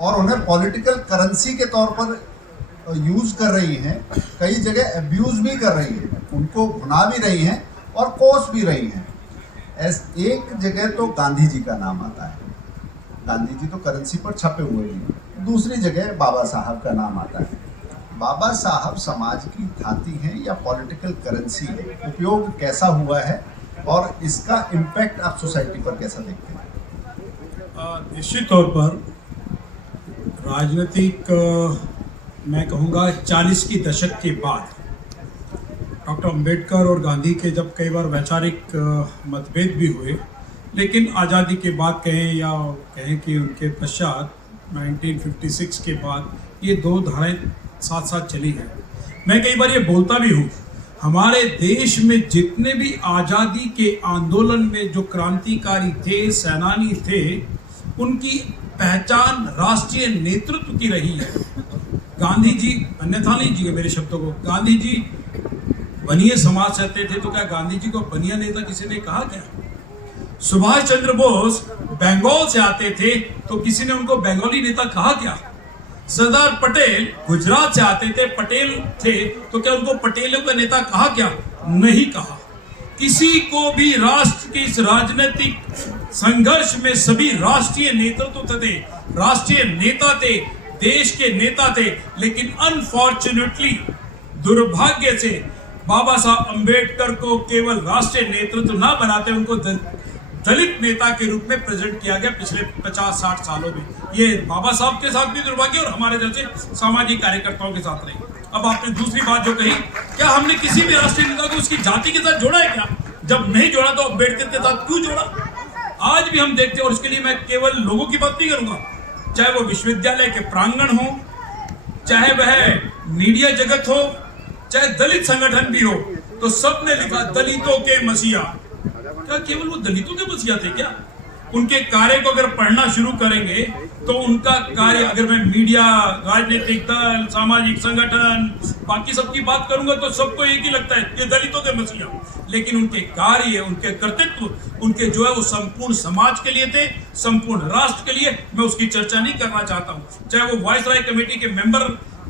और उन्हें political currency के तौर पर यूज कर रही हैं, कई जगह अब्यूज भी कर रही हैं, उनको भुना भी रही हैं और कोस भी रही हैं। एक जगह तो गांधी जी का नाम आता है, गांधी जी तो करेंसी पर छपे हुए हैं। दूसरी जगह बाबा साहब का नाम आता है। बाबा साहब समाज की धाती हैं या पॉलिटिकल करेंसी है? उपयोग कैसा हुआ है और इसका इम्पैक्ट आप सोसाइटी पर कैसा देखते हैं? निश्चित तौर पर राजनीतिक मैं कहूँगा 40 की दशक के बाद डॉक्टर अंबेडकर और गांधी के जब कई बार वैचारिक मतभेद भी हुए, लेकिन आज़ादी के बाद कहें या कहें कि उनके पश्चात 1956 के बाद ये दो धाराएं साथ साथ चली हैं। मैं कई बार ये बोलता भी हूँ, हमारे देश में जितने भी आज़ादी के आंदोलन में जो क्रांतिकारी थे, सेनानी थे, उनकी पहचान राष्ट्रीय नेतृत्व की रही है। गांधी जी, अन्यथा नहीं जी मेरे शब्दों को, गांधी जी बनिए समाज सहते थे, तो क्या गांधी जी को बनिया नेता किसी ने कहा क्या? सुभाष चंद्र बोस बंगाल से आते थे, तो किसी ने उनको बंगाली नेता कहा क्या? सरदार पटेल गुजरात से आते थे, पटेल थे, तो क्या उनको पटेलों का नेता कहा क्या? नहीं कहा। किसी को भी राष्ट्र के इस राजनीतिक संघर्ष में सभी राष्ट्रीय नेतृत्व थे, राष्ट्रीय नेता थे, देश के नेता थे, लेकिन अनफॉर्चुनेटली, दुर्भाग्य से बाबा साहब अंबेडकर को केवल राष्ट्रीय नेतृत्व ना बनाते, उनको दलित नेता के रूप में प्रेजेंट किया गया पिछले 50-60 सालों में। ये बाबा साहब के साथ भी दुर्भाग्य और हमारे जैसे सामाजिक कार्यकर्ताओं के साथ रही। अब आपने दूसरी बात जो कही, क्या हमने किसी भी राष्ट्रीय नेता को उसकी जाति के साथ जोड़ा है क्या? जब नहीं जोड़ा तो अंबेडकर के साथ क्यों जोड़ा? आज भी हम देखते हैं, और उसके लिए मैं केवल लोगों की बात नहीं करूंगा, चाहे वो विश्वविद्यालय के प्रांगण हो, चाहे वह मीडिया जगत हो, चाहे दलित संगठन भी हो, तो सबने लिखा दलितों के मसीहा। क्या केवल वो दलितों के मसीहा थे क्या? उनके कार्य को अगर पढ़ना शुरू करेंगे तो उनका कार्य, अगर मैं मीडिया, राजनीतिक दल, सामाजिक संगठन, बाकी सबकी बात करूंगा तो सबको एक ही लगता है ये दलितों के मसीहा। लेकिन उनके कार्य, उनके कर्तृत्व, उनके जो है वो संपूर्ण समाज के लिए थे, संपूर्ण राष्ट्र के लिए। मैं उसकी चर्चा नहीं करना चाहता हूँ। चाहे वो वायसराय कमेटी के मेंबर,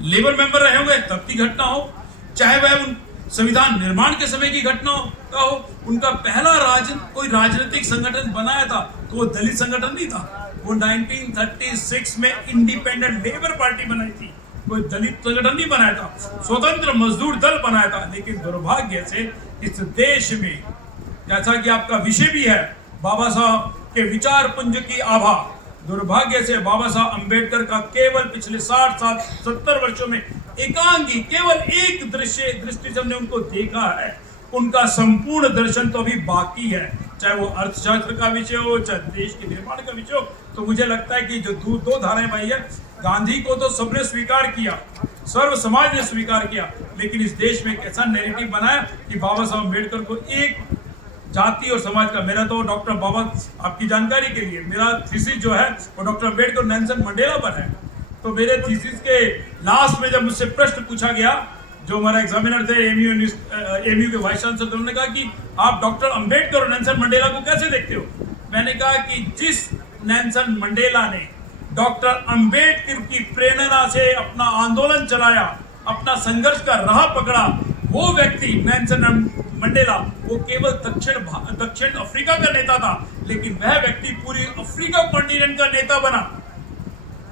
लेबर मेंबर रहे होंगे तब की घटना हो, चाहे वह उन संविधान निर्माण के समय की घटना का हो, उनका पहला कोई राजनीतिक संगठन बनाया था तो वो दलित संगठन नहीं था, वो 1936 में इंडिपेंडेंट लेबर पार्टी बनाई थी, कोई दलित संगठन नहीं बनाया था, स्वतंत्र मजदूर दल बनाया था। लेकिन दुर्भाग्य से इस देश में, जैसा कि आपका विषय भी है, बाबा साहब के विचार पुंज की आभा, दुर्भाग्य से बाबा साहब अंबेडकर का केवल पिछले 60-70 वर्षों में एकांगी केवल एक दृष्टि से हमने उनको देखा है। उनका संपूर्ण दर्शन तो अभी बाकी है, चाहे वो अर्थशास्त्र का विषय हो, चाहे देश के निर्माण का विषय हो। तो मुझे लगता है कि जो दो धाराएं भाई है, गांधी को तो सबने स्वीकार किया, सर्व समाज ने स्वीकार किया, लेकिन इस देश में एक ऐसा नैरेटिव बनाया कि बाबा साहब अम्बेडकर को एक जाति और समाज का, मेरा तो डॉक्टर बाबा, आपकी जानकारी के लिए, मेरा थीसिस जो है वो डॉक्टर अम्बेडकर नेल्सन मंडेला पर है। तो मेरे थीसिस के लास्ट में जब मुझसे प्रश्न पूछा गया, जो हमारा एग्जामिनर थे एमयू के वाइस चांसलर, उन्होंने कहा कि आप डॉक्टर अंबेडकर और नेल्सन मंडेला को कैसे देखते हो? मैंने कहा कि जिस नेल्सन मंडेला ने डॉक्टर अंबेडकर की प्रेरणा से अपना आंदोलन चलाया, अपना संघर्ष का राह पकड़ा, वो व्यक्ति नेल्सन मंडेला, वो केवल दक्षिण अफ्रीका का नेता था, लेकिन वह व्यक्ति पूरी अफ्रीका कॉन्टिनेंट का नेता बना।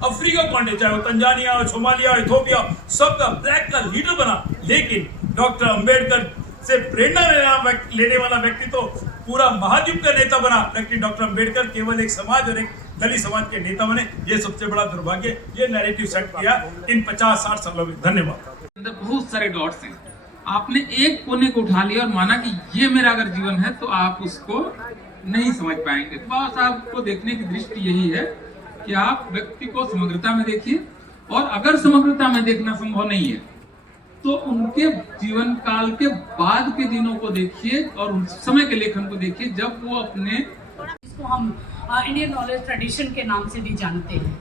अफ्रीका कॉन्टिनेंट, चाहे वो तंजानिया, सोमालिया, इथोपिया, सबका ब्लैक का लीडर बना। लेकिन डॉक्टर अंबेडकर से प्रेरणा लेने वाला व्यक्ति तो पूरा महाद्वीप का नेता बना, लेकिन डॉक्टर अंबेडकर केवल एक समाज और एक दलित समाज के नेता बने। ये सबसे बड़ा दुर्भाग्य, ये नैरेटिव सेट किया इन 50-60 सालों में। धन्यवाद। बहुत सारे डॉट्स हैं, आपने एक कोने को उठा लिया और माना कि ये मेरा अगर जीवन है तो आप उसको नहीं समझ पाएंगे। बाबा साहब को देखने की दृष्टि यही है कि आप व्यक्ति को समग्रता में देखिए, और अगर समग्रता में देखना संभव नहीं है तो उनके जीवन काल के बाद के दिनों को देखिए और उस समय के लेखन को देखिए, जब वो अपने, इसको हम इंडियन नॉलेज ट्रेडिशन के नाम से भी जानते हैं,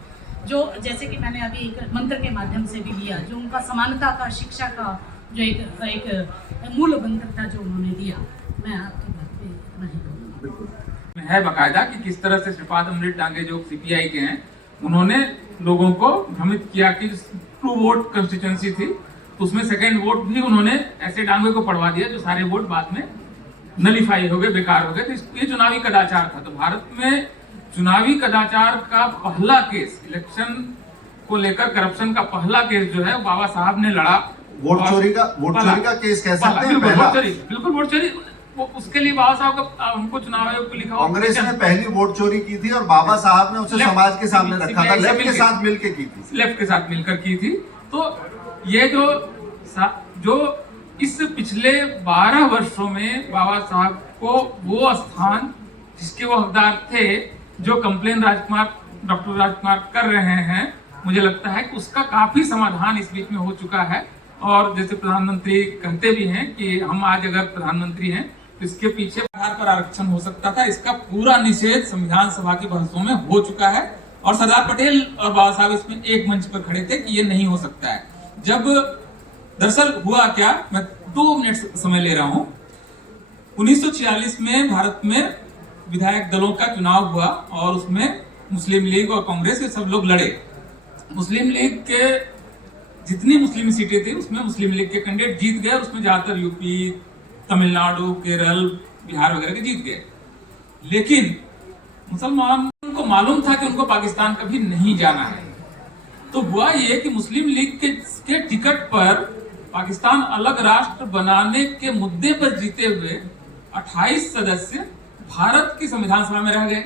जो जैसे कि मैंने अभी एक मंत्र के माध्यम से भी लिया, जो उनका समानता का, शिक्षा का जो एक मूल मंत्र था जो उन्होंने दिया। मैं आपकी बात पे नहीं कहूँगा। है बाकायदा कि किस तरह से श्रीपाद अमृत डांगे जो सीपीआई के हैं, उन्होंने लोगों को भ्रमित किया कि ट्रू वोट कंस्टिट्यूंसी थी, उसमें सेकंड वोट भी उन्होंने ऐसे डांगे को पड़वा दिया जो सारे वोट बाद में नलीफाई हो गए, बेकार हो गए। तो ये चुनावी कदाचार था। तो भारत में चुनावी कदाचार का पहला केस, इलेक्शन को लेकर करप्शन का पहला केस जो है बाबा साहब ने लड़ा। वोट चोरी का केस कह सकते हैं बिल्कुल पहला। वोट चोरी, बिल्कुल वोट चोरी। उसके लिए बाबा साहब का हमको चुनाव आयोग को लिखा हुआ कांग्रेस ने पहली वोट चोरी की थी और बाबा साहब ने उसे समाज के सामने रखा था, लेफ्ट के साथ मिलकर की थी। लेफ्ट के साथ मिलकर की थी। तो ये जो इस पिछले 12 वर्षों में बाबा साहब को वो स्थान जिसके वो हकदार थे, जो कंप्लेन डॉक्टर राजकुमार कर रहे हैं, मुझे लगता है कि उसका काफी समाधान इस बीच में हो चुका है। और जैसे प्रधानमंत्री कहते भी हैं कि हम आज अगर प्रधानमंत्री हैं तो इसके पीछे आधार पर आरक्षण हो सकता था, इसका पूरा निषेध संविधान सभा की बहसों में हो चुका है। और सरदार पटेल और बाबा साहब इसमें एक मंच पर खड़े थे कि ये नहीं हो सकता है। जब दरअसल हुआ क्या, मैं 2 मिनट समय ले रहा हूं। 1946 में भारत में विधायक दलों का चुनाव हुआ और उसमें मुस्लिम लीग और कांग्रेस ये सब लोग लड़े। मुस्लिम लीग के जितनी मुस्लिम सीटें थी उसमें मुस्लिम लीग के कैंडिडेट जीत गए और उसमें ज्यादातर यूपी, तमिलनाडु, केरल, बिहार वगैरह के जीत गए। लेकिन मुसलमान को मालूम था कि उनको पाकिस्तान कभी नहीं जाना है। तो हुआ ये कि मुस्लिम लीग के टिकट पर पाकिस्तान अलग राष्ट्र बनाने के मुद्दे पर जीते हुए 28 सदस्य भारत की संविधान सभा में रह गए,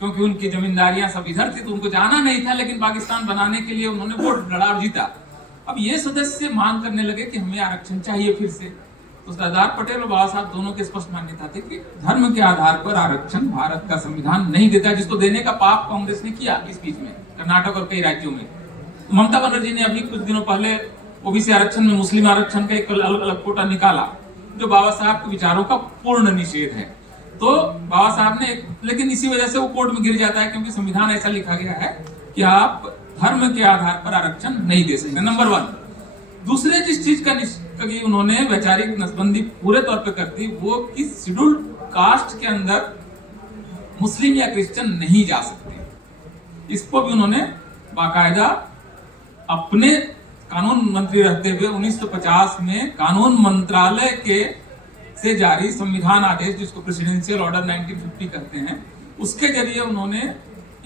क्योंकि उनकी जमींदारियां सब इधर थी तो उनको जाना नहीं था। लेकिन पाकिस्तान बनाने के लिए उन्होंने वोट लड़ा और जीता। अब ये सदस्य मांग करने लगे कि हमें आरक्षण चाहिए फिर से। तो सरदार पटेल और बाबा साहब दोनों के स्पष्ट मान्यता थी कि धर्म के आधार पर आरक्षण भारत का संविधान नहीं देता, जिसको देने का पाप कांग्रेस ने किया इस बीच में कर्नाटक और कई राज्यों में। ममता बनर्जी ने अभी कुछ दिनों पहले ओबीसी आरक्षण में मुस्लिम आरक्षण का एक अलग अलग कोटा निकाला, जो बाबा साहब के विचारों का पूर्ण निषेध है। तो बाबा साहब ने, लेकिन इसी वजह से वो कोर्ट में गिर जाता है, क्योंकि संविधान ऐसा लिखा गया है कि आप धर्म के आधार पर आरक्षण नहीं दे सकते, नंबर 1। दूसरे जिस चीज का उन्होंने वैचारिक नसबंदी पूरे तौर पे कर दी, वो कि शेड्यूल्ड कास्ट के अंदर मुस्लिम या क्रिश्चियन नहीं जा सकते। इसको भी उन्होंने बाकायदा अपने कानून मंत्री रहते हुए 1950 में कानून मंत्रालय के से जारी संविधान आदेश, जिसको प्रेसिडेंशियल ऑर्डर 1950 कहते हैं, उसके जरिए उन्होंने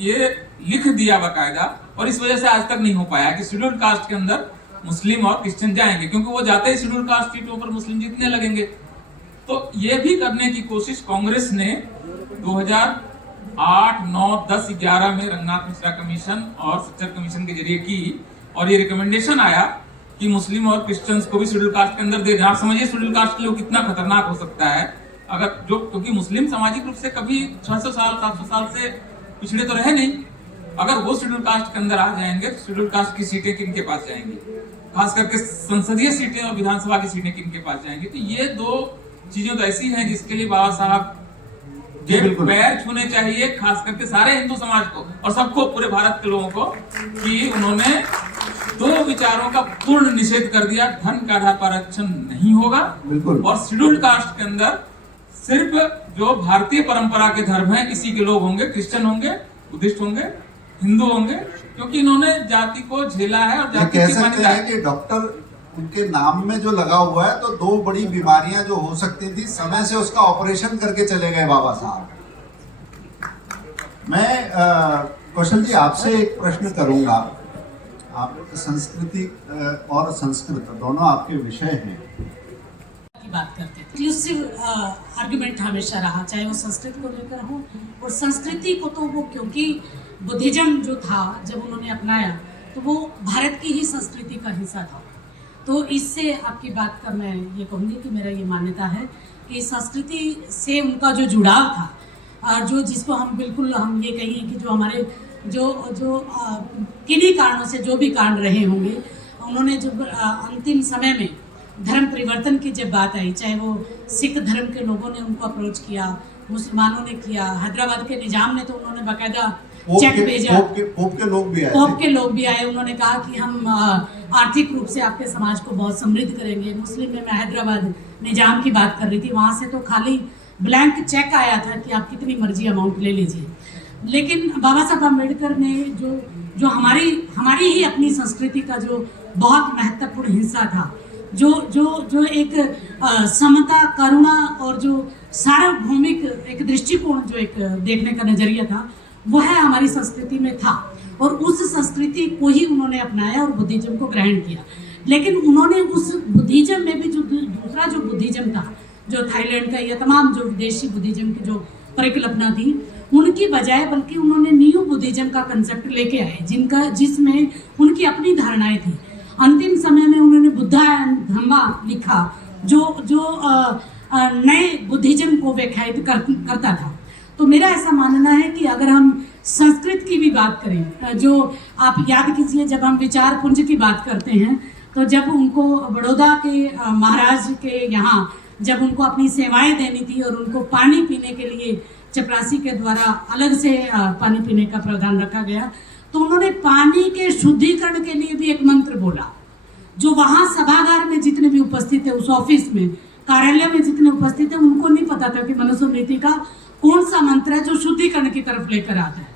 ये लिख दिया बाकायदा। और इस वजह से आज तक नहीं हो पाया कि शेड्यूल्ड कास्ट के अंदर मुस्लिम और क्रिश्चियन जाएंगे, क्योंकि वो जाते ही शेड्यूल्ड कास्ट सीटों पर मुस्लिम जीतने लगेंगे। तो ये भी करने की कोशिश कांग्रेस ने 2008, 9, 10, 11 में रंगनाथ मिश्रा कमीशन और सच्चर कमीशन के जरिए की, और ये रिकमेंडेशन आया कि मुस्लिम और क्रिश्चियंस को भी शेड्यूल कास्ट के अंदर दे दें। आप समझिए शेड्यूल कास्ट के लिए कितना खतरनाक हो सकता है, अगर जो, क्योंकि मुस्लिम सामाजिक रूप से कभी 600 साल 700 साल से पिछड़े तो रहे नहीं। अगर वो शेड्यूल कास्ट के अंदर आ जाएंगे तो शेड्यूल कास्ट की सीटें किनके पास जाएंगी, खास करके संसदीय सीटें और विधानसभा की सीटें किनके पास जाएंगी। तो ये 2 चीजें तो ऐसी हैं जिसके लिए बाबा साहब के पैर छूने चाहिए, खास करके सारे हिंदू समाज को और सबको, पूरे भारत के लोगों को, कि उन्होंने 2 विचारों का पूर्ण निषेध कर दिया। धर्म के आधार पर आरक्षण नहीं होगा, और शेड्यूल्ड कास्ट के अंदर सिर्फ जो भारतीय परंपरा के धर्म है इसी के लोग होंगे, क्रिश्चियन होंगे, बुद्धिस्ट होंगे, हिंदू होंगे, क्योंकि इन्होंने जाति को झेला है। और जाति कह सकते हैं कि डॉक्टर उनके नाम में जो लगा हुआ है, तो 2 बड़ी बीमारियां जो हो सकती थी, समय से उसका ऑपरेशन करके चले गए बाबा साहब। मैं कौशल जी आपसे एक प्रश्न करूंगा। आप संस्कृति और संस्कृत दोनों आपके विषय हैं। की बात करते थे, इंक्लूसिव आर्गुमेंट हमेशा रहा, चाहे वो संस्कृत को लेकर हो और संस्कृति को, तो वो क्योंकि बुद्धिज्म जो था जब उन्होंने अपनाया तो वो भारत की ही संस्कृति का हिस्सा था। तो इससे आपकी बात का मैं ये कहूँगी कि मेरा ये मान्यता है कि संस्कृति से उनका जो जुड़ाव था, और जो जिसको हम बिल्कुल हम ये कहिए कि जो हमारे जो किन्हीं कारणों से जो भी कांड रहे होंगे, उन्होंने जब अंतिम समय में धर्म परिवर्तन की जब बात आई, चाहे वो सिख धर्म के लोगों ने उनको अप्रोच किया, मुसलमानों ने किया, हैदराबाद के निजाम ने तो उन्होंने बाकायदा चेक भेजा, पोप के लोग भी आए। उन्होंने कहा कि हम आर्थिक रूप से आपके समाज को बहुत समृद्ध करेंगे। मुस्लिम में मैं हैदराबाद निजाम की बात कर रही थी, वहाँ से तो खाली ब्लैंक चेक आया था कि आप कितनी मर्जी अमाउंट ले लीजिए। लेकिन बाबा साहब अम्बेडकर ने जो हमारी ही अपनी संस्कृति का जो बहुत महत्वपूर्ण हिस्सा था, जो एक समता, करुणा और जो सार्वभौमिक एक दृष्टिकोण, जो एक देखने का नजरिया था, वह हमारी संस्कृति में था और उस संस्कृति को ही उन्होंने अपनाया और बुद्धिज्म को ग्रहण किया। लेकिन उन्होंने उस बुद्धिज्म में भी जो दूसरा जो बुद्धिज्म था, जो थाईलैंड का या तमाम जो विदेशी बुद्धिज्म की जो परिकल्पना थी, उनकी बजाय बल्कि उन्होंने न्यू बुद्धिज्म का कंसेप्ट लेके आए, जिसमें उनकी अपनी धारणाएं थी। अंतिम समय में उन्होंने बुद्धा एंड धम्मा लिखा, जो नए बुद्धिज्म को व्याख्यायित करता था। तो मेरा ऐसा मानना है कि अगर हम संस्कृत की भी बात करें, जो आप याद कीजिए जब हम विचार पुंज की बात करते हैं, तो जब उनको बड़ौदा के महाराज के यहाँ जब उनको अपनी सेवाएं देनी थी और उनको पानी पीने के लिए चपरासी के द्वारा अलग से पानी पीने का प्रावधान रखा गया, तो उन्होंने पानी के शुद्धिकरण के लिए भी एक मंत्र बोला, जो वहां सभागार में जितने भी उपस्थित थे, उस ऑफिस में, कार्यालय में जितने उपस्थित थे, उनको नहीं पता था कि मनुस्मृति का कौन सा मंत्र है जो शुद्धिकरण की तरफ लेकर आता है।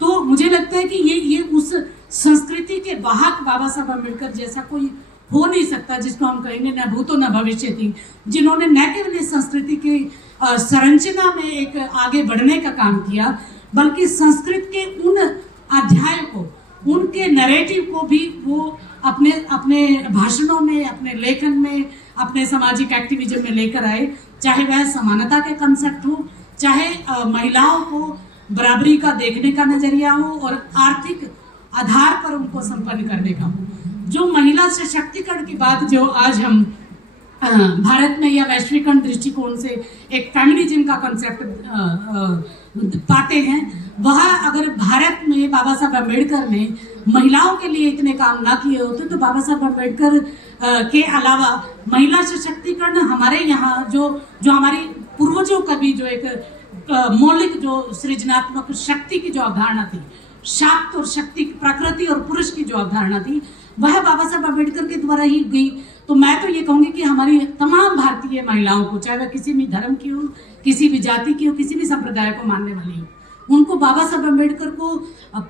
तो मुझे लगता है कि ये उस संस्कृति के वाहक बाबा साहब अम्बेडकर जैसा कोई हो नहीं सकता, जिसको हम कहेंगे न भूतो न भविष्य थी, जिन्होंने न केवल इस संस्कृति की संरचना में एक आगे बढ़ने का काम किया, बल्कि संस्कृत के उन अध्याय को, उनके नैरेटिव को भी वो अपने भाषणों में, अपने लेखन में, अपने सामाजिक एक्टिविज्म में लेकर आए। चाहे वह समानता के कंसेप्ट हो, चाहे महिलाओं को बराबरी का देखने का नजरिया हो और आर्थिक आधार पर उनको संपन्न करने का हो। जो महिला सशक्तिकरण की बात जो आज हम भारत में या वैश्वीकरण दृष्टिकोण से एक फेमिनिज्म का कंसेप्ट पाते हैं, वह अगर भारत में बाबा साहब अम्बेडकर ने महिलाओं के लिए इतने काम ना किए होते, तो बाबा साहब अम्बेडकर के अलावा महिला सशक्तिकरण हमारे यहाँ जो हमारी पूर्वजों का भी जो एक मौलिक जो सृजनात्मक शक्ति की जो अवधारणा थी, शाक्त और शक्ति, प्रकृति और पुरुष की जो अवधारणा थी, वह बाबा साहब अम्बेडकर के द्वारा ही गई। तो मैं तो ये कहूँगी कि हमारी तमाम भारतीय महिलाओं को, चाहे वह किसी भी धर्म की हो, किसी भी जाति की हो, किसी भी संप्रदाय को मानने वाली हो, उनको बाबा साहब अम्बेडकर को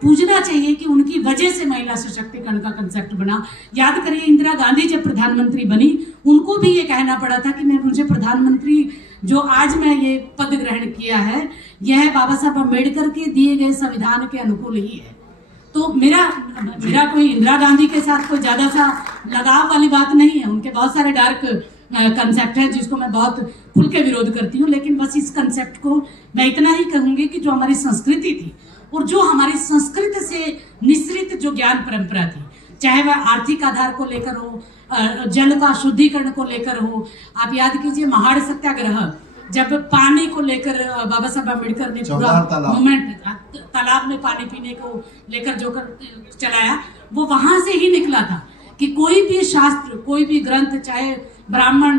पूजना चाहिए कि उनकी वजह से महिला सशक्तिकरण का कंसेप्ट बना। याद करिए इंदिरा गांधी जब प्रधानमंत्री बनी, उनको भी ये कहना पड़ा था कि मुझे प्रधानमंत्री जो आज मैं ये पद ग्रहण किया है, यह बाबा साहब अम्बेडकर के दिए गए संविधान के अनुकूल ही है। तो मेरा कोई इंदिरा गांधी के साथ कोई ज्यादा सा लगाव वाली बात नहीं है। उनके बहुत सारे डार्क कंसेप्ट है जिसको मैं बहुत खुल के विरोध करती हूँ, लेकिन बस इस कंसेप्ट को मैं इतना ही कहूंगी कि जो हमारी संस्कृति थी और जो हमारी संस्कृति से निश्रित जो ज्ञान परंपरा थी, चाहे वह आर्थिक आधार को लेकर हो, जल का शुद्धिकरण को लेकर हो। आप याद कीजिए महाड़ सत्याग्रह, जब पानी को लेकर बाबा साहब अम्बेडकर ने पूरा मूवमेंट, तालाब में पानी पीने को लेकर जो चलाया, वो वहां से ही निकला था कि कोई भी शास्त्र, कोई भी ग्रंथ, चाहे ब्राह्मण,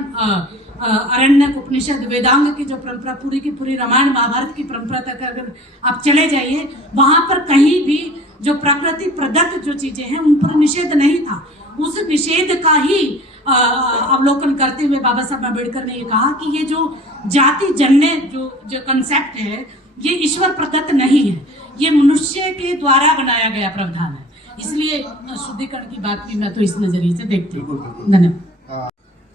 अरण्यक, उपनिषद, वेदांग की जो परंपरा, पूरी की पूरी रामायण महाभारत की परंपरा तक अगर आप चले जाइए, वहां पर कहीं भी जो प्रकृति प्रदत्त जो चीजें हैं उन पर निषेध नहीं था। उस निषेध का ही अवलोकन करते हुए बाबा साहब अम्बेडकर ने ये कहा कि ये जो जाति जन्य जो कंसेप्ट है, ये ईश्वर प्रदत्त नहीं है, ये मनुष्य के द्वारा बनाया गया प्रावधान है। इसलिए शुद्धिकरण की बात भी मैं तो इस नजरिए से देखती हूँ। धन्यवाद।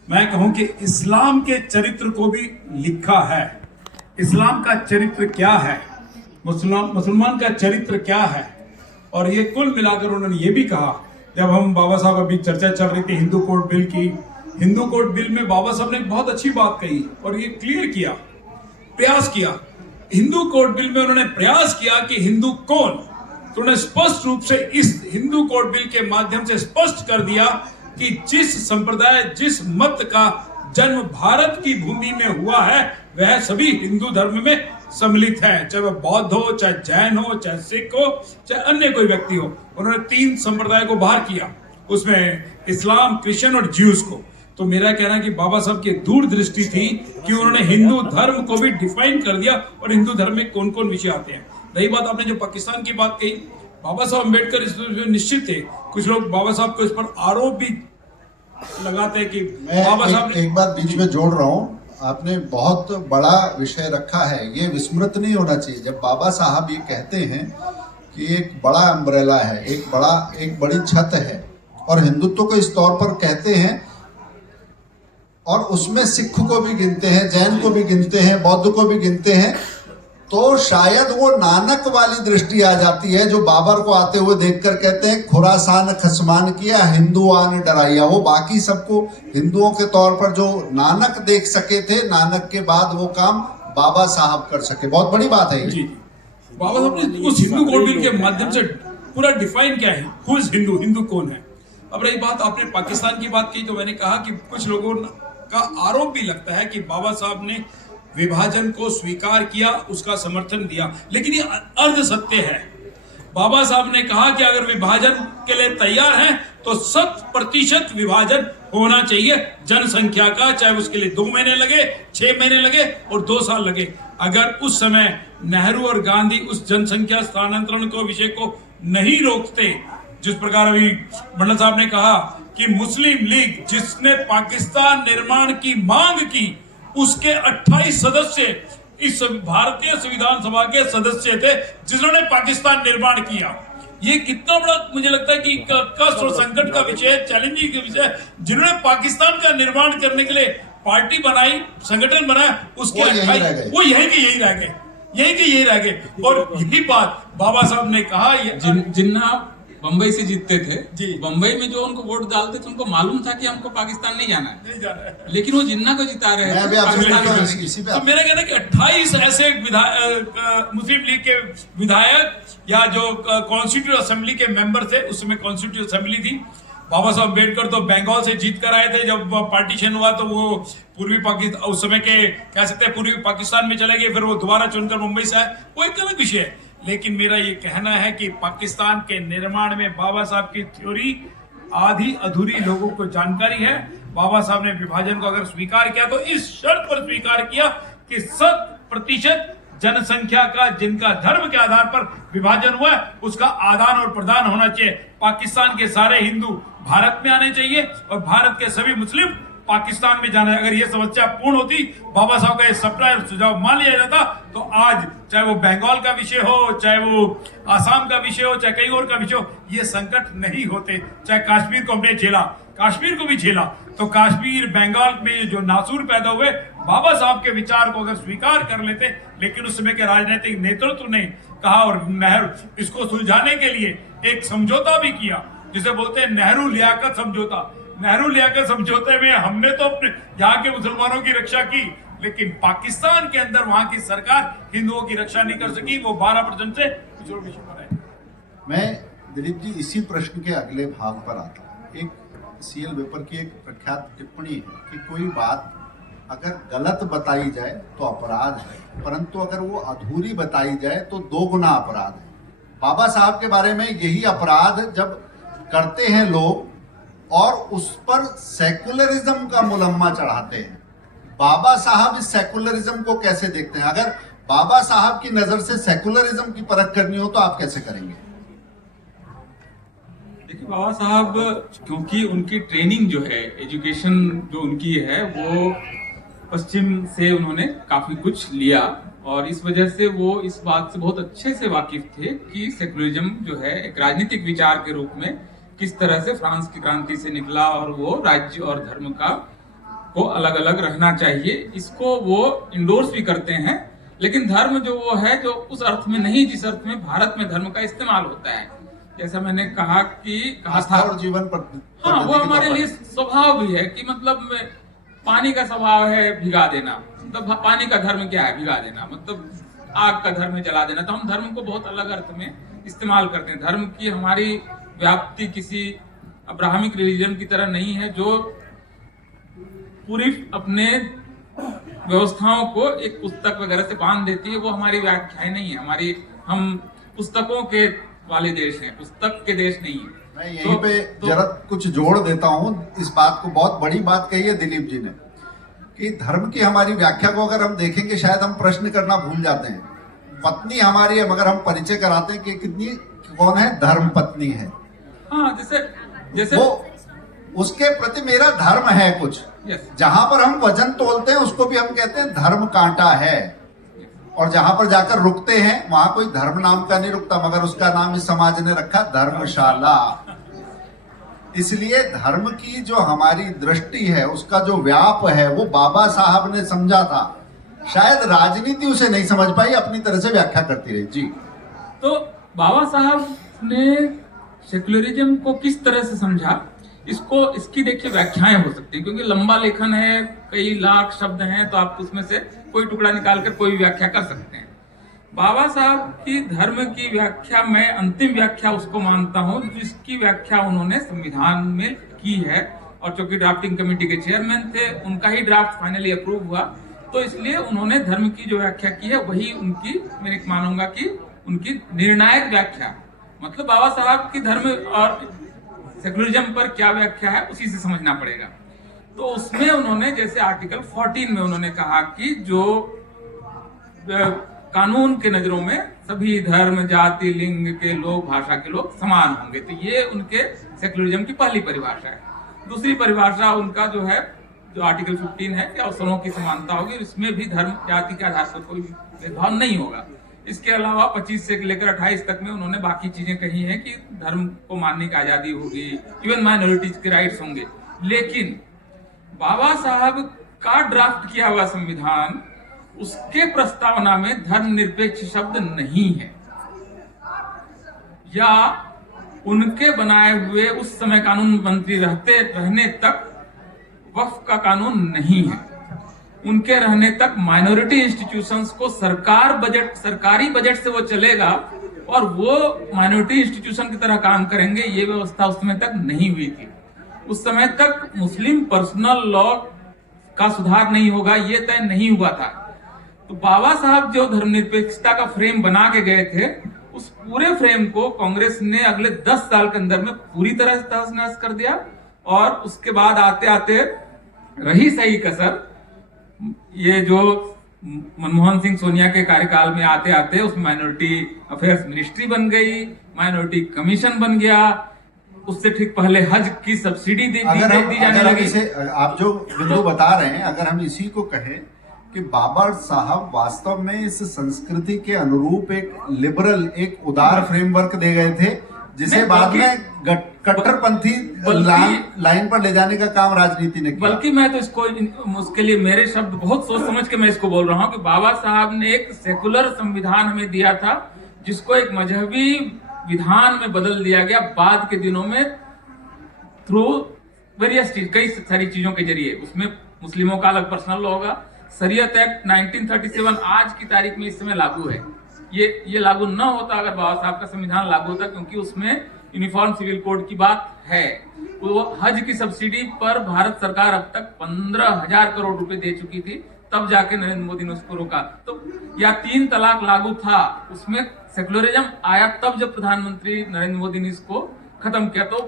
मैं कहूं कि इस्लाम के चरित्र को भी लिखा है। इस्लाम का चरित्र क्या है, मुसलमान का चरित्र क्या है, और ये कुल मिलाकर उन्होंने ये भी कहा, जब हम बाबा साहब अभी चर्चा चल रही थी हिंदू कोड बिल की, हिंदू कोड बिल में बाबा साहब ने एक बहुत अच्छी बात कही और ये क्लियर किया, प्रयास किया। हिंदू कोड बिल में उन्होंने प्रयास किया कि हिंदू कौन, तो उन्होंने स्पष्ट रूप से इस हिंदू कोड बिल के माध्यम से स्पष्ट कर दिया कि जिस संप्रदाय, जिस मत का जन्म भारत की भूमि में हुआ है, वह सभी हिंदू धर्म में सम्मिलित है, चाहे वह बौद्ध हो, चाहे जैन हो, चाहे सिख हो, चाहे अन्य कोई व्यक्ति हो। उन्होंने 3 संप्रदाय को बाहर किया, उसमें इस्लाम, क्रिश्चियन और ज्यूज को। तो मेरा कहना है कि बाबा साहब की दूरदृष्टि थी कि उन्होंने हिंदू धर्म को भी डिफाइन कर दिया और हिंदू धर्म में कौन कौन विषय आते हैं। रही बात आपने जो पाकिस्तान की बात कही, बाबा साहब अम्बेडकर इस पर निश्चित थे। कुछ लोग बाबा साहब को इस पर आरोप भी लगाते हैं कि बाबा साहब एक बात बीच में जोड़ रहा हूँ, आपने बहुत बड़ा विषय रखा है, ये विस्मृत नहीं होना चाहिए। जब बाबा साहब ये कहते हैं कि एक बड़ा अम्ब्रेला है, एक बड़ी छत है, और हिंदुत्व को इस तौर पर कहते हैं, और उसमें सिख को भी गिनते हैं, जैन को भी गिनते हैं, बौद्ध को भी गिनते हैं, तो शायद वो नानक वाली दृष्टि आ जाती है, जो बाबर को आते हुए देखकर कहते हैं खुरासान खसमान किया, हिंदुआन डराइया। वो बाकी सबको हिंदुओं के तौर पर जो नानक देख सके थे, नानक के बाद वो काम बाबा साहब कर सके। बहुत बड़ी बात है ये। जी बाबा साहब ने उस हिंदू कोड के माध्यम से पूरा डिफाइन किया है, हु इज हिंदू, हिंदू कौन है। अब रही बात, आपने पाकिस्तान की बात की, तो मैंने कहा कि कुछ लोगों का आरोप भी लगता है कि बाबा साहब ने विभाजन को स्वीकार किया, उसका समर्थन दिया, लेकिन ये अर्ध सत्य है। बाबा साहब ने कहा कि अगर विभाजन के लिए तैयार हैं तो 100% विभाजन होना चाहिए जनसंख्या का, चाहे उसके लिए 2 महीने लगे, 6 महीने लगे और 2 साल लगे। अगर उस समय नेहरू और गांधी उस जनसंख्या स्थानांतरण को विषय को नहीं रोकते, जिस प्रकार अभी मंडल साहब ने कहा कि मुस्लिम लीग जिसने पाकिस्तान निर्माण की मांग की, उसके 28 सदस्य इस भारतीय संविधान सभा के सदस्य थे जिन्होंने पाकिस्तान निर्माण किया। ये कितना बड़ा मुझे लगता है कि कष्ट और संकट का विषय, चैलेंजिंग विषय, जिन्होंने पाकिस्तान का निर्माण करने के लिए पार्टी बनाई, संगठन बनाया, उसके वो यही के यही रह गए। और यही बात बाबा साहब ने कहा, जिन्ना बंबई से जीतते थे जी, बंबई में जो उनको वोट डालते थे उनको मालूम था कि हमको पाकिस्तान नहीं जाना है, लेकिन वो जिन्ना को जिता रहे थे। तो मेरा कहना है कि 28 ऐसे मुस्लिम लीग के विधायक या जो कॉन्स्टिट्यूट असेंबली के मेंबर थे, उसमें कॉन्स्टिट्यूट असेंबली थी। बाबा साहब अम्बेडकर तो बंगाल से जीत कर आए थे, जब पार्टीशन हुआ तो वो पूर्वी पाकिस्तान, उस समय के कह सकते हैं पूर्वी पाकिस्तान में चले गए, फिर वो दोबारा चुनकर मुंबई से आए, वो एक अलग विषय है। लेकिन मेरा ये कहना है कि पाकिस्तान के निर्माण में बाबा साहब की थ्योरी आधी अधूरी लोगों को जानकारी है। बाबा साहब ने विभाजन को अगर स्वीकार किया तो इस शर्त पर स्वीकार किया कि 100% जनसंख्या का, जिनका धर्म के आधार पर विभाजन हुआ है, उसका आदान और प्रदान होना चाहिए। पाकिस्तान के सारे हिंदू भारत में आने चाहिए और भारत के सभी मुस्लिम पाकिस्तान में जाना है। अगर ये समस्या पूर्ण होती, बाबा साहब का ये सपना और सुझाव मान लिया जाता, तो आज चाहे वो बंगाल का विषय हो, चाहे वो आसाम का विषय हो, चाहे कहीं और का विषय हो, ये संकट नहीं होते। चाहे कश्मीर को हमने झेला, कश्मीर को भी झेला, तो कश्मीर बंगाल में जो नासूर पैदा हुए, बाबा साहब के विचार को अगर स्वीकार कर लेते, लेकिन उस समय के राजनीतिक नेतृत्व ने कहा, और नेहरू इसको सुलझाने के लिए एक समझौता भी किया, जिसे बोलते हैं नेहरू लियाकत समझौता। नेहरू लियाकत समझौते में हमने तो अपने यहाँ के मुसलमानों की रक्षा की, लेकिन पाकिस्तान के अंदर वहां की सरकार हिंदुओं की रक्षा नहीं कर सकी, वो 12% से कुछ और विषय पर है। मैं दिलीप जी इसी प्रश्न के अगले भाग पर आता हूँ। एक सीएल वेपर की एक प्रख्यात टिप्पणी है कि कोई बात अगर गलत बताई जाए तो अपराध है, परंतु अगर वो अधूरी बताई जाए तो 2 गुना अपराध है। बाबा साहब के बारे में यही अपराध जब करते हैं लोग और उस पर सेकुलरिज्म का मुलम्मा चढ़ाते हैं, बाबा साहब इस सेकुलरिज्म को कैसे देखते हैं? अगर बाबा साहब की नजर से सेकुलरिज्म की परख करनी हो तो आप कैसे करेंगे? देखिए बाबा साहब, क्योंकि उनकी ट्रेनिंग जो है, एजुकेशन जो उनकी है, वो पश्चिम से उन्होंने काफी कुछ लिया, और इस वजह से वो इस बात से बहुत अच्छे से वाकिफ थे कि सेकुलरिज्म जो है एक राजनीतिक विचार के रूप में किस तरह से फ्रांस की क्रांति से निकला, और वो राज्य और धर्म का को अलग अलग रहना चाहिए, इसको वो इंडोर्स भी करते हैं। लेकिन धर्म जो वो है, जो उस अर्थ में नहीं जिस अर्थ में भारत में धर्म का इस्तेमाल होता है। जैसा मैंने कहा था, और जीवन पर हाँ, वो हमारे लिए स्वभाव भी है कि मतलब पानी का स्वभाव है भिगा देना, मतलब पानी का धर्म क्या है? भिगा देना, मतलब आग का धर्म है जला देना। तो हम धर्म को बहुत अलग अर्थ में इस्तेमाल करते हैं। धर्म की हमारी व्याप्ति किसी अब्राहमिक रिलीजन की तरह नहीं है, जो पूरी अपने व्यवस्थाओं को एक पुस्तक वगैरह से बांध देती है। वो हमारी व्याख्याएं नहीं है, हमारी, हम पुस्तकों के वाले देश हैं, पुस्तक के देश नहीं है। मैं यहीं पे जरा कुछ जोड़ देता हूँ इस बात को। बहुत बड़ी बात कही है दिलीप जी ने कि धर्म की हमारी व्याख्या को अगर हम देखेंगे, शायद हम प्रश्न करना भूल जाते हैं। पत्नी हमारी है, मगर हम परिचय कराते हैं कि कितनी, कौन है? धर्म पत्नी है। हाँ, जैसे उसके प्रति मेरा धर्म है कुछ। Yes. जहां पर हम वजन तोलते हैं उसको भी हम कहते हैं धर्म कांटा है, और जहां पर जाकर रुकते हैं वहां कोई धर्म नाम का नहीं रुकता, मगर उसका नाम इस समाज ने रखा धर्मशाला। इसलिए धर्म की जो हमारी दृष्टि है, उसका जो व्याप है, वो बाबा साहब ने समझा था। शायद राजनीति उसे नहीं समझ पाई, अपनी तरह से व्याख्या करती रही। जी, तो बाबा साहब ने सेक्युलरिज्म को किस तरह से समझा, इसकी देखिए व्याख्याएं हो सकती है, क्योंकि लंबा लेखन है, कई लाख शब्द हैं, तो आप उसमें से कोई टुकड़ा निकालकर कोई व्याख्या कर सकते हैं। बाबा साहब की धर्म की व्याख्या, मैं अंतिम व्याख्या उसको मानता हूं जिसकी व्याख्या उन्होंने संविधान में की है, और चूंकि ड्राफ्टिंग कमेटी के चेयरमैन थे, उनका ही ड्राफ्ट फाइनली अप्रूव हुआ, तो इसलिए उन्होंने धर्म की जो व्याख्या की है वही उनकी, मैं मानूंगा कि उनकी निर्णायक व्याख्या, मतलब बाबा साहब की धर्म और सेक्युलरिज्म पर क्या व्याख्या है उसी से समझना पड़ेगा। तो उसमें उन्होंने जैसे आर्टिकल 14 में उन्होंने कहा कि जो कानून के नजरों में सभी धर्म, जाति, लिंग के लोग, भाषा के लोग समान होंगे, तो ये उनके सेक्युलरिज्म की पहली परिभाषा है। दूसरी परिभाषा उनका जो है, जो आर्टिकल 15 है कि अवसरों की समानता होगी, इसमें भी धर्म, जाति के आधार पर कोई भेदभाव नहीं होगा। इसके अलावा 25 से लेकर 28 तक में उन्होंने बाकी चीजें कही हैं कि धर्म को मानने की आजादी होगी, इवन माइनॉरिटीज के राइट्स होंगे। लेकिन बाबा साहब का ड्राफ्ट किया हुआ संविधान, उसके प्रस्तावना में धर्मनिरपेक्ष शब्द नहीं है, या उनके बनाए हुए उस समय कानून मंत्री रहने तक वक्फ का कानून नहीं है। उनके रहने तक माइनॉरिटी इंस्टीट्यूशंस को सरकारी बजट से वो चलेगा और वो माइनॉरिटी इंस्टीट्यूशन की तरह काम करेंगे, ये व्यवस्था उस समय तक नहीं हुई थी। उस समय तक मुस्लिम पर्सनल लॉ का सुधार नहीं होगा, ये तय नहीं हुआ था। तो बाबा साहब जो धर्मनिरपेक्षता का फ्रेम बना के गए थे, उस पूरे फ्रेम को कांग्रेस ने अगले 10 साल के अंदर में पूरी तरह से तहस नहस कर दिया, और उसके बाद आते आते रही सही कसर, ये जो मनमोहन सिंह सोनिया के कार्यकाल में आते आते उसमें माइनॉरिटी अफेयर्स मिनिस्ट्री बन गई, माइनॉरिटी कमीशन बन गया, उससे ठीक पहले हज की सब्सिडी दी जाने लगी। आप जो बिंदु बता रहे हैं, अगर हम इसी को कहें कि बाबा साहब वास्तव में इस संस्कृति के अनुरूप एक लिबरल, एक उदार फ्रेमवर्क दे गए थे, जिसे बाद में कट्टरपंथी लाइन पर ले जाने का काम राजनीति ने किया। बल्कि मैं तो उसके लिए मेरे शब्द बहुत सोच समझ के मैं इसको बोल रहा हूँ कि बाबा साहब ने एक सेकुलर संविधान हमें दिया था, जिसको एक मजहबी विधान में बदल दिया गया बाद के दिनों में, थ्रू वेरियस चीज, कई सारी चीजों के जरिए। उसमें मुस्लिमों का अलग पर्सनल लॉ होगा। शरीयत एक्ट 1937 आज की तारीख में इस समय लागू है। ये लागू न होता अगर बाबा साहब का संविधान लागू होता, क्योंकि उसमें यूनिफॉर्म सिविल कोड की बात है। वो हज की सब्सिडी पर भारत सरकार अब तक 15,000 करोड़ रुपए दे चुकी थी, तब जाके नरेंद्र मोदी ने उसको रोका। तो या 3 तलाक लागू था, उसमें सेकुलरिज्म आया तब जब प्रधानमंत्री नरेंद्र मोदी ने इसको खत्म किया। तो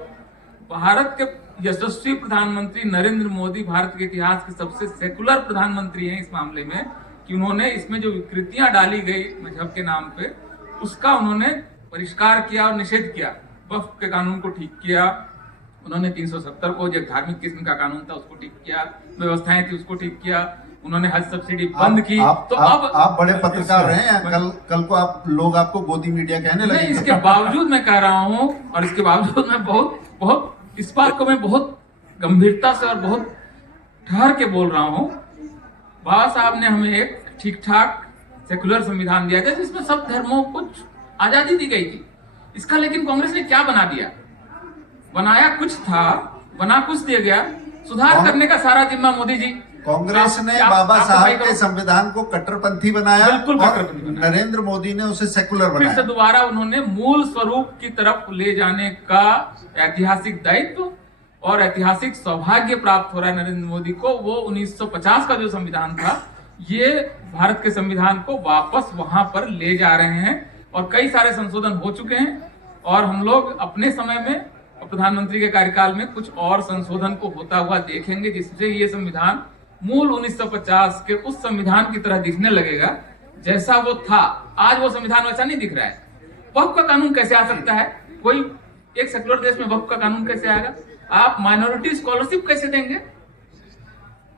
भारत के यशस्वी प्रधानमंत्री नरेंद्र मोदी भारत के इतिहास के सबसे सेकुलर प्रधानमंत्री हैं इस मामले में, कि उन्होंने इसमें जो विकृतियां डाली गई मजहब के नाम पे, उसका उन्होंने परिष्कार किया और निषेध किया। वक्फ के कानून को ठीक किया उन्होंने, 370 को जो धार्मिक किस्म का कानून था उसको ठीक किया, व्यवस्थाएं थी उसको ठीक किया, उन्होंने हज सब्सिडी बंद की। तो अब आप बड़े पत्रकार रहे हैं, कल को आप लोग आपको गोदी मीडिया कहने लगे। इसके बावजूद मैं कह रहा हूँ, और इसके बावजूद मैं बहुत इस बात को मैं बहुत गंभीरता से और बहुत ठहर के बोल रहा हूँ। बाबा साहब ने हमें एक ठीक ठाक सेकुलर संविधान दिया था, जिसमें सब धर्मों को आजादी दी गई थी। इसका लेकिन कांग्रेस ने क्या बना दिया? बनाया कुछ था, बना कुछ दिया गया। सुधार करने का सारा जिम्मा मोदी जी। कांग्रेस ने बाबा साहब के संविधान को कट्टरपंथी बनाया, बिल्कुल कट्टरपंथी बनाया। नरेंद्र मोदी ने उसे सेकुलर बनाया। फिर से दोबारा उन्होंने मूल स्वरूप की तरफ ले जाने का ऐतिहासिक दायित्व और ऐतिहासिक सौभाग्य प्राप्त हो रहा है नरेंद्र मोदी को। वो 1950 का जो संविधान था, ये भारत के संविधान को वापस वहां पर ले जा रहे हैं, और कई सारे संशोधन हो चुके हैं, और हम लोग अपने समय में प्रधानमंत्री के कार्यकाल में कुछ और संशोधन को होता हुआ देखेंगे, जिससे ये संविधान मूल 1950 के उस संविधान की तरह दिखने लगेगा जैसा वो था। आज वो संविधान वैसा नहीं दिख रहा है। वक्फ का कानून कैसे आ सकता है? कोई एक सेकुलर देश में वक्फ का कानून कैसे आएगा? आप माइनॉरिटी स्कॉलरशिप कैसे देंगे?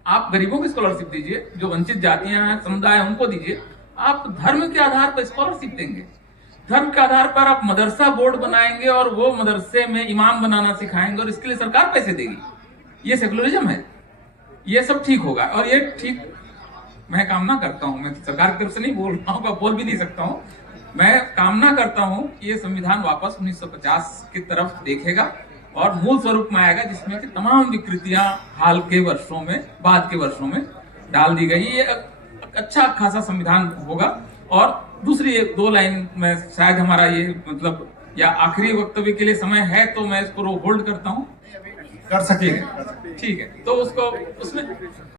आप गरीबों की स्कॉलरशिप दीजिए, जो वंचित जातियां हैं, समुदाय हैं, उनको दीजिए। आप धर्म के आधार पर स्कॉलरशिप देंगे, धर्म के आधार पर आप मदरसा बोर्ड बनाएंगे और वो मदरसे में इमाम बनाना सिखाएंगे और इसके लिए सरकार पैसे देगी। ये सेकुलरिज्म है, ये सब ठीक होगा। और ये ठीक मैं कामना करता हूं, मैं सरकार की तरफ से नहीं बोल रहा हूं, बोल भी नहीं सकता हूं। मैं कामना करता हूं कि ये संविधान वापस 1950 की तरफ देखेगा और मूल स्वरूप में आएगा, जिसमें कि तमाम विकृतियां हाल के वर्षों में, बाद के वर्षों में डाल दी गई। ये अच्छा खासा संविधान होगा। और दूसरी एक दो लाइन में शायद हमारा ये मतलब या आखिरी वक्तव्य के लिए समय है, तो मैं इसको होल्ड करता हूं। कर सकते ठीक हैं। है, ठीक है, तो उसको उसमें